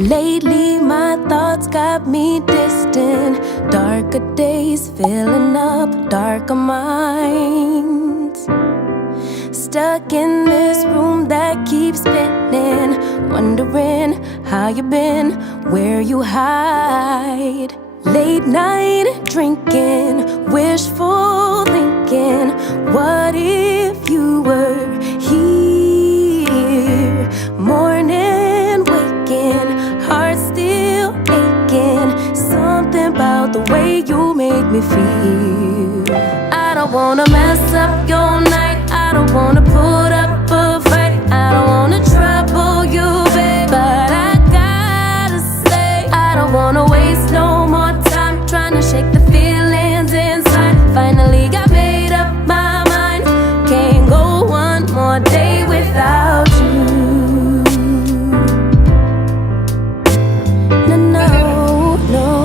Lately my thoughts got me distant. Darker days filling up darker minds. Stuck in this room that keeps spinning, wondering how you been, where you hide. Late night drinking, wishful thinking, what if you were here? Morning waking, heart still aching. Something about the way you make me feel. I don't wanna mess up your night, I don't wanna put up a fight, I don't wanna trouble you, babe, but I gotta say, I don't wanna waste no more time trying to shake the feelings inside. Finally got made up my mind, can't go one more day without you. No, no, no.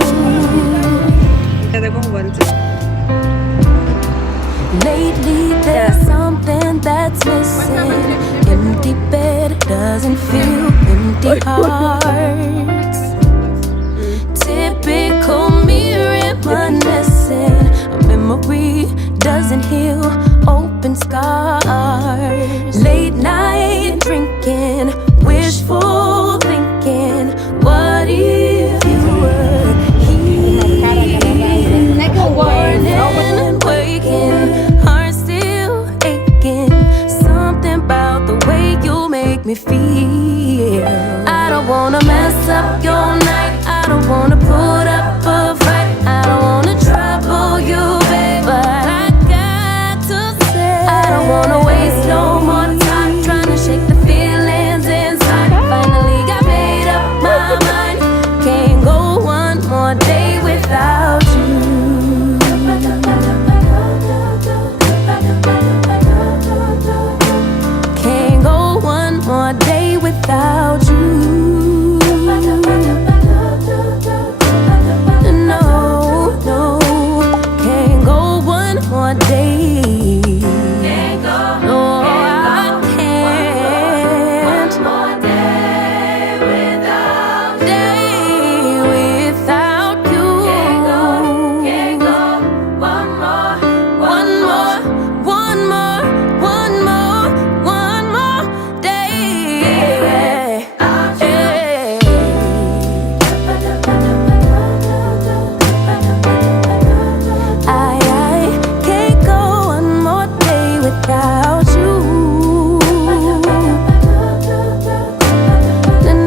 Lately there's something that's missing. Empty bed doesn't feel empty hearts. Typical me reminiscing. A memory doesn't heal open scars. Late night drinking, wishful thinking, what if you were here? Morning waking, heart still aching. Something about the way you make me feel. I don't wanna mess up your night, I don't wanna put up a fight, I don't wanna trouble you, babe, but I got to say, I don't wanna waste no more time trying to shake the feelings inside. Finally got made up my mind, can't go one more day without you. Can't go one more day without you. No, no, can't go one more day. No, I can't. One more day without you. Can't go one more day. I can't go one more day without you.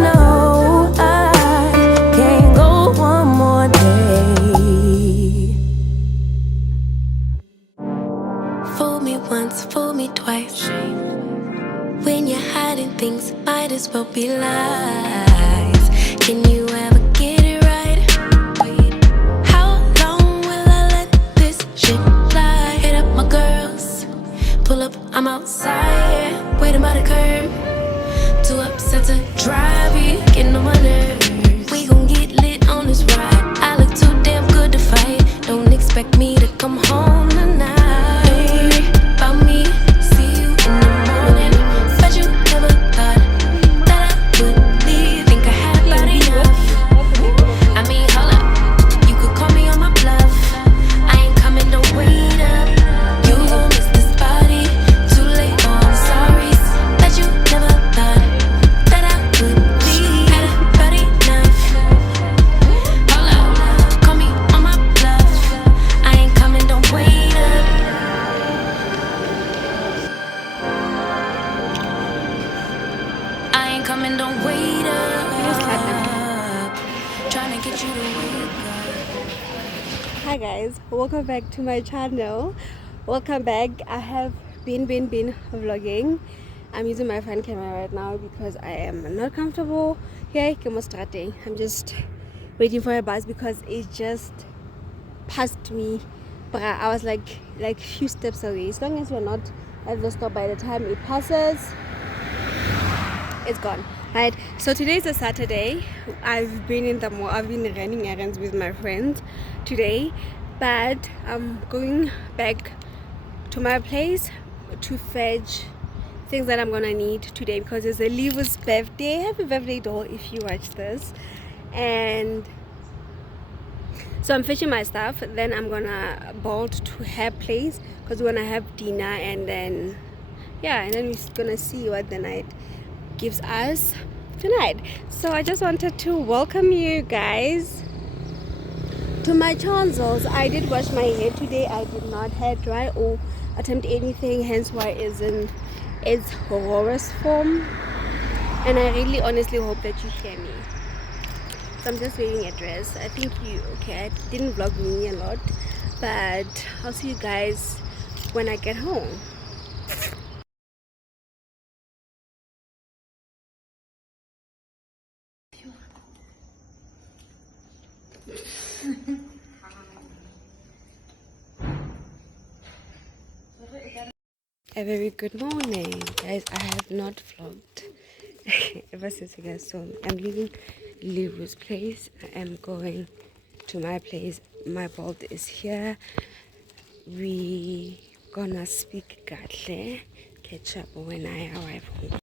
No, I can't go one more day. Fool me once, fool me twice. When you're hiding things, might as well be lies. Can you ever get it right? How long will I let this shit fly? Hit up my girls, pull up, I'm outside, waiting by the curb. Too upset to drive, you getting on my nerves. We gon' get lit on this ride. I look too damn good to fight. Don't expect me to come home tonight. About me, see you in the morning. Bet you never thought that I would leave. Think I had about enough. I mean, hold up, you could call me on my bluff. I ain't coming, don't wait up. You gon' miss this party, too late on sorries. Bet you never thought that I would leave. Had about enough. Hold up, call me on my bluff. I ain't coming, don't wait up. I ain't coming, don't wait up. Trying to get you to wake up. Hi guys, welcome back to my channel. Welcome back. I have been vlogging. I'm using my front camera right now because I am not comfortable here. I'm just waiting for a bus because it just passed me. But I was like few steps away. As long as you're not at the stop by the time it passes, it's gone. Right, so today is a Saturday. I've been running errands with my friends today, but I'm going back to my place to fetch things that I'm gonna need today because it's Oliva's birthday. Happy birthday, doll, if you watch this. And so I'm fetching my stuff, then I'm gonna bolt to her place because we're gonna have dinner, and then yeah, and then we're gonna see what the night gives us tonight. So I just wanted to welcome you guys to my chancels. I did wash my hair today. I did not hair dry or attempt anything, hence why it's in its rawest form. And I really honestly hope that you hear me. So I'm just wearing a dress. I think you okay. I didn't vlog me a lot, but I'll see you guys when I get home. A very good morning, guys. I have not vlogged ever since you guys saw me. I'm leaving Livu's place. I am going to my place. My bolt is here. We gonna speak kahle, catch up when I arrive home.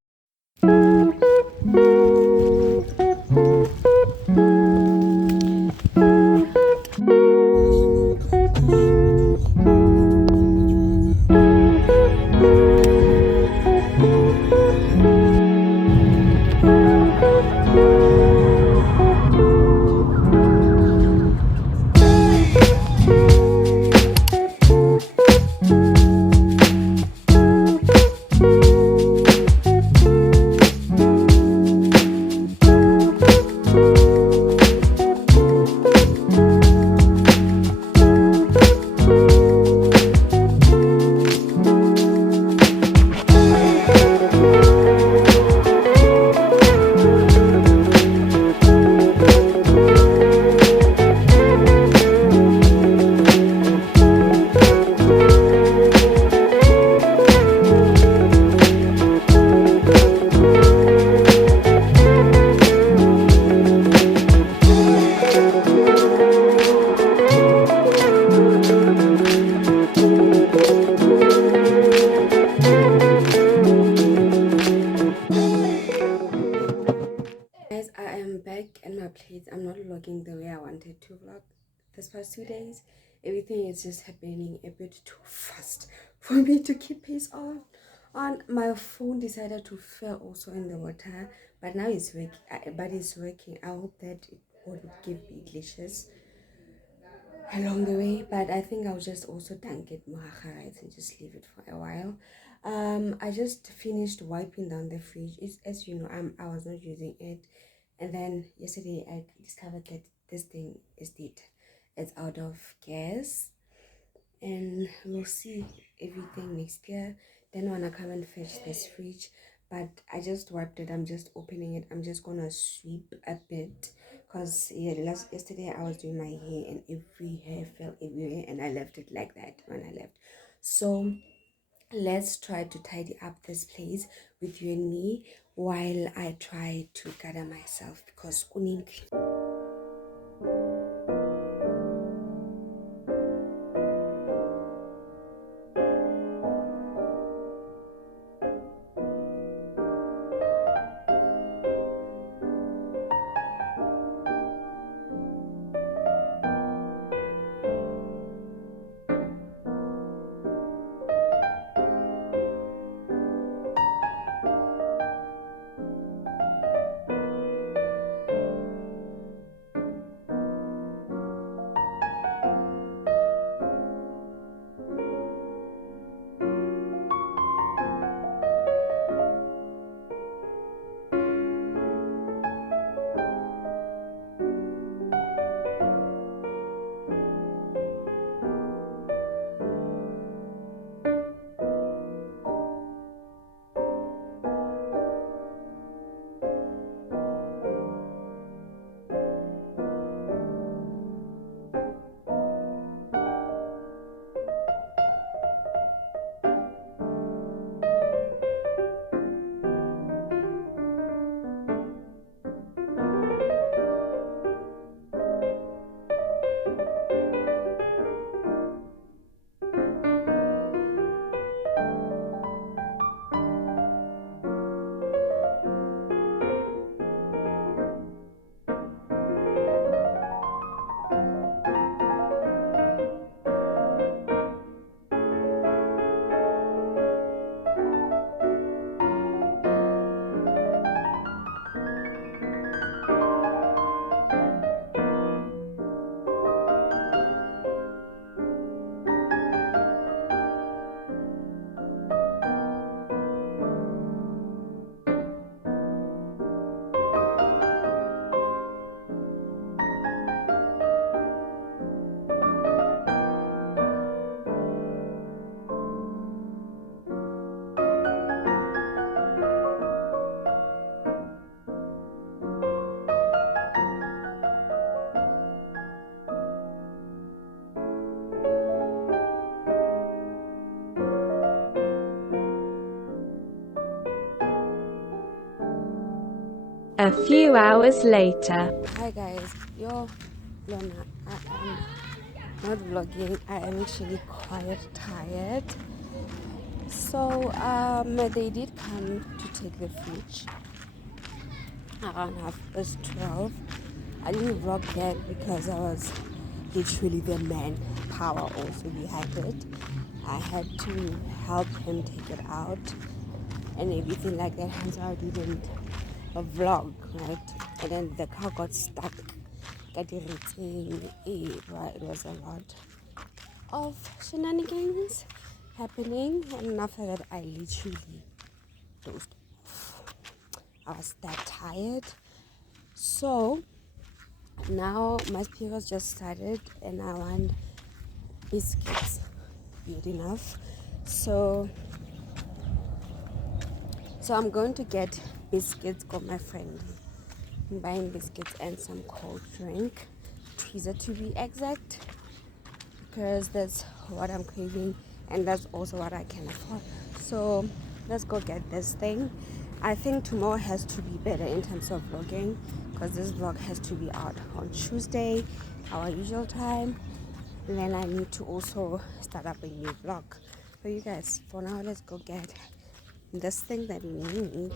Guys, I am back in my place. I'm not vlogging the way I wanted to vlog this past 2 days. Everything is just happening a bit too fast for me to keep pace on. My phone decided to fail also in the water, but now it's working. But it's working. I hope that it won't give me glitches along the way, but I think I'll just also dunk it more right and just leave it for a while. I just finished wiping down the fridge. It's, as you know, I was not using it, and then yesterday I discovered that this thing is dead. It's out of gas, and we'll see everything next year. Then when I come and fetch this fridge, but I just wiped it. I'm just opening it. I'm just gonna sweep a bit because yesterday I was doing my hair and every hair fell everywhere, and I left it like that when I left. So let's try to tidy up this place with you and me while I try to gather myself because A few hours later. Hi guys, yo, Lona, I am not vlogging. I am actually quite tired. So they did come to take the fridge around 12:30. I didn't vlog that because I was literally the manpower also behind it. I had to help him take it out and everything like that, hence I didn't vlog, right? And then the car got stuck. It was a lot of shenanigans happening, and after that I literally dozed off. I was that tired. So now my period just started and I want biscuits. Weird enough. So I'm going to get biscuits. Got my friend buying biscuits and some cold drink, tweezer to be exact, because that's what I'm craving and that's also what I can afford. So let's go get this thing. I think tomorrow has to be better in terms of vlogging, because this vlog has to be out on Tuesday, our usual time. And then I need to also start up a new vlog. So you guys, for now, let's go get this thing that we need.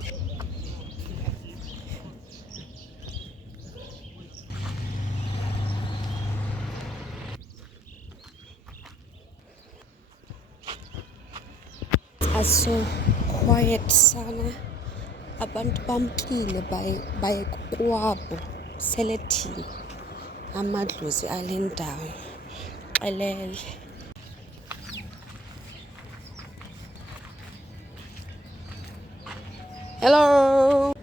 So quiet sana, abantu bamkile baye kwabo selethini amadlozi ale ndawo xelele. Hello.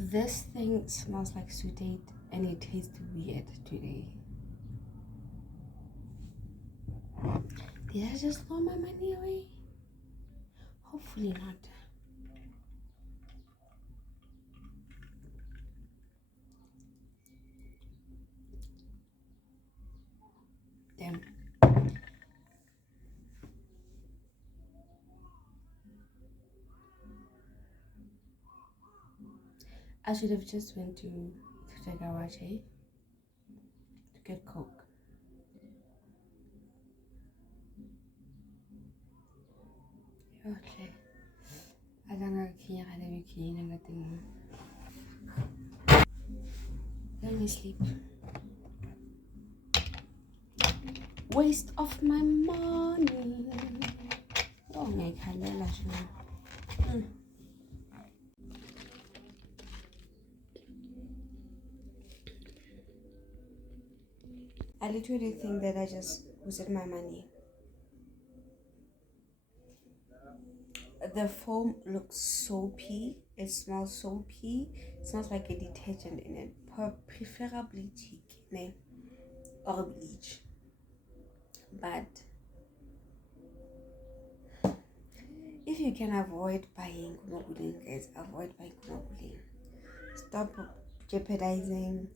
This thing smells like sweet eight and it tastes weird today. Did I just throw my money away? Hopefully not. Damn. I should have just went to Tagawache to get Coke. Okay. I don't know if you're gonna be cleaning anything. Let me sleep. Waste of my money. Oh my god, I literally think that I just wasted my money. The foam looks soapy. It smells soapy. It smells like a detergent in it. Preferably chic, or bleach. But if you can avoid buying kunokuding, guys, avoid buying kunokuding. Stop jeopardizing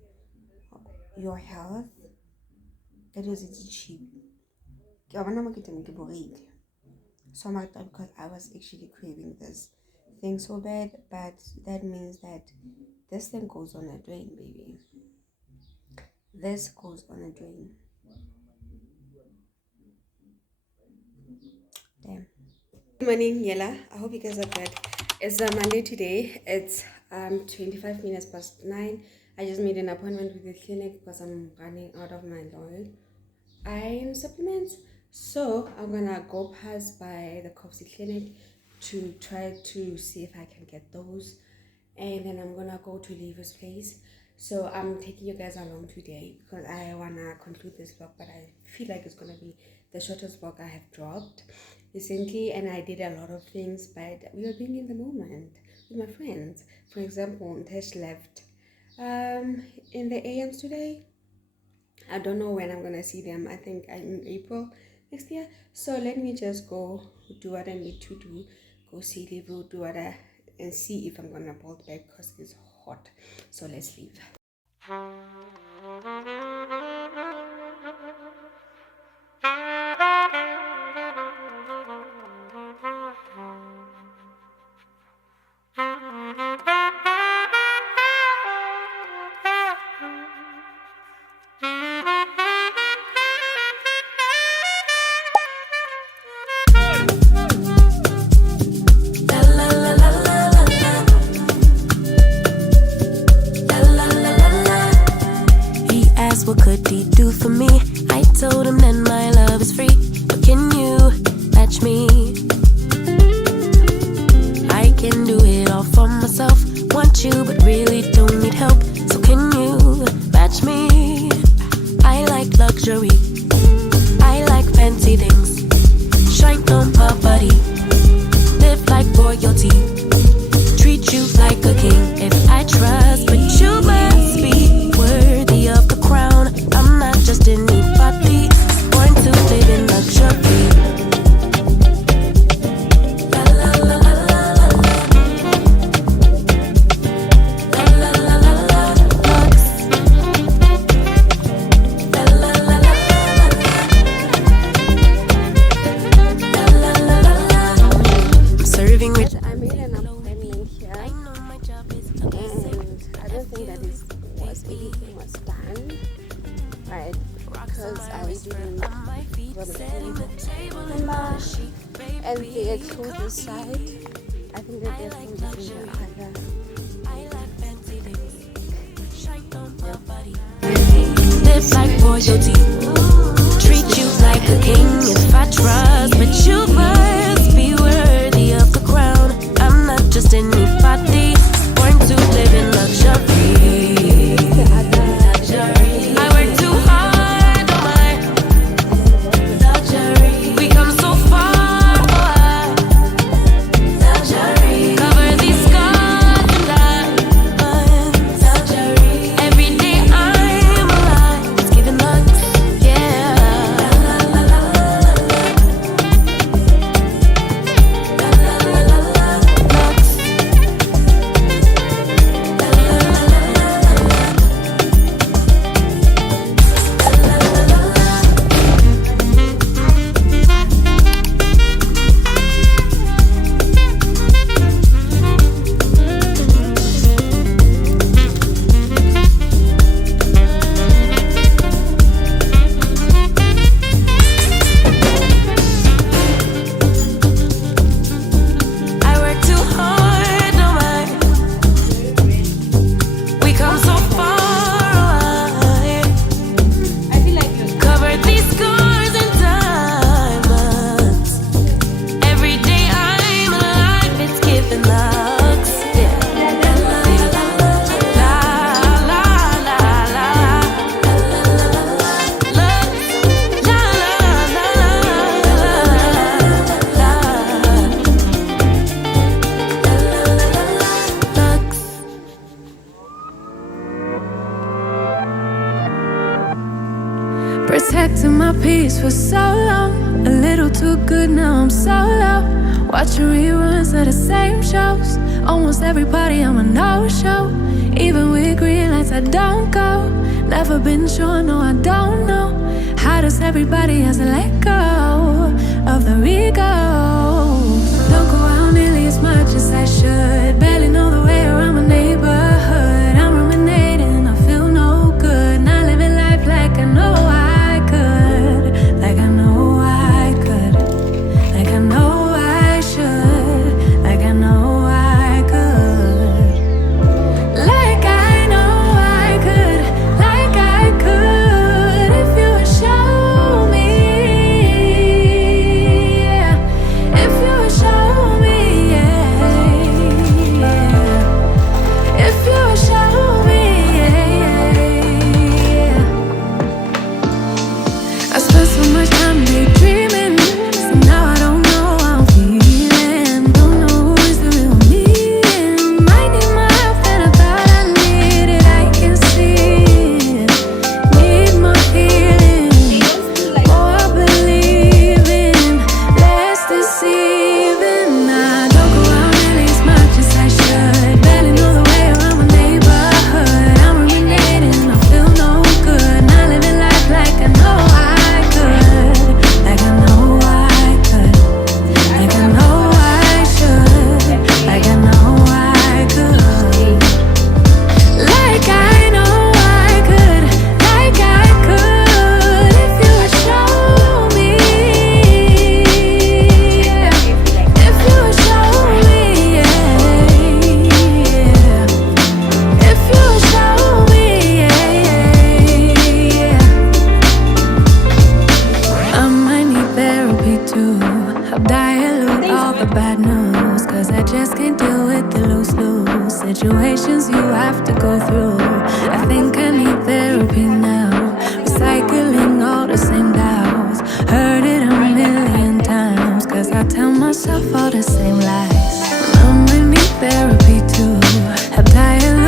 your health. That was cheap. So because I was actually craving this thing so bad, but that means that this thing goes on a drain, baby. This goes on a drain. Damn. Good morning, Yella. I hope you guys are good. It's Monday today. It's 25 minutes past 9. I just made an appointment with the clinic because I'm running out of my oil iron supplements. So I'm gonna go pass by the Copsy clinic to try to see if I can get those, and then I'm gonna go to Lever's place. So I'm taking you guys along today because I wanna conclude this vlog, but I feel like it's gonna be the shortest vlog I have dropped recently, and I did a lot of things, but we were being in the moment with my friends. For example, Tesh left in the AMs today. I don't know when I'm gonna see them. I think in April next year. So let me just go do what I need to do. Go see Livu, and see if I'm gonna bolt back because it's hot. So let's leave. What could he do for me? I told him that my love is free, but can you match me? I can do it all for myself. Want you, but really don't need help. So can you match me? I like luxury, I like fancy things, shine on my body, live like royalty, treat you like a king. If I trust, but you must be worthy of the crown. I'm not just anybody, born to live in luxury. La la la la la la. La la la la la. Lux. La la la la la. La la la la la. I'm serving rich. I made an appointment here, and I don't think that anything was done, right? Because I didn't remember, and they closed this side. I think that they're closing the other. Live like royalty, treat you like a king. If I trust, but you must be worthy of the crown. I'm not just anybody, born to live in luxury. I work too hard on my luxury. We come so far, boy. Luxury. Cover these scars and diamonds. Luxury. Every day I'm alive, it's giving lux, yeah. La la la la la la. La la la la la. Lux. La la la la la. I work too hard, no mind. We come so far away. I feel like you're Cover these scars and diamonds. Every day I'm alive, it's giving lux. Yeah. La la la la la. Lux. La la la la. Lux. Protecting my peace for so long, a little too good, now I'm so low. Watching reruns of the same shows, almost every party I'm a no-show. Even with green lights I don't go. Never been sure, no I don't know. How does everybody has to let go of the ego? Don't go out nearly as much as I should. dilute all the bad news, cause I just can't deal with the lose-lose situations you have to go through. I think I need therapy now, recycling all the same doubts. Heard it a million times, cause I tell myself all the same lies. Mom, I need therapy too. Have dialed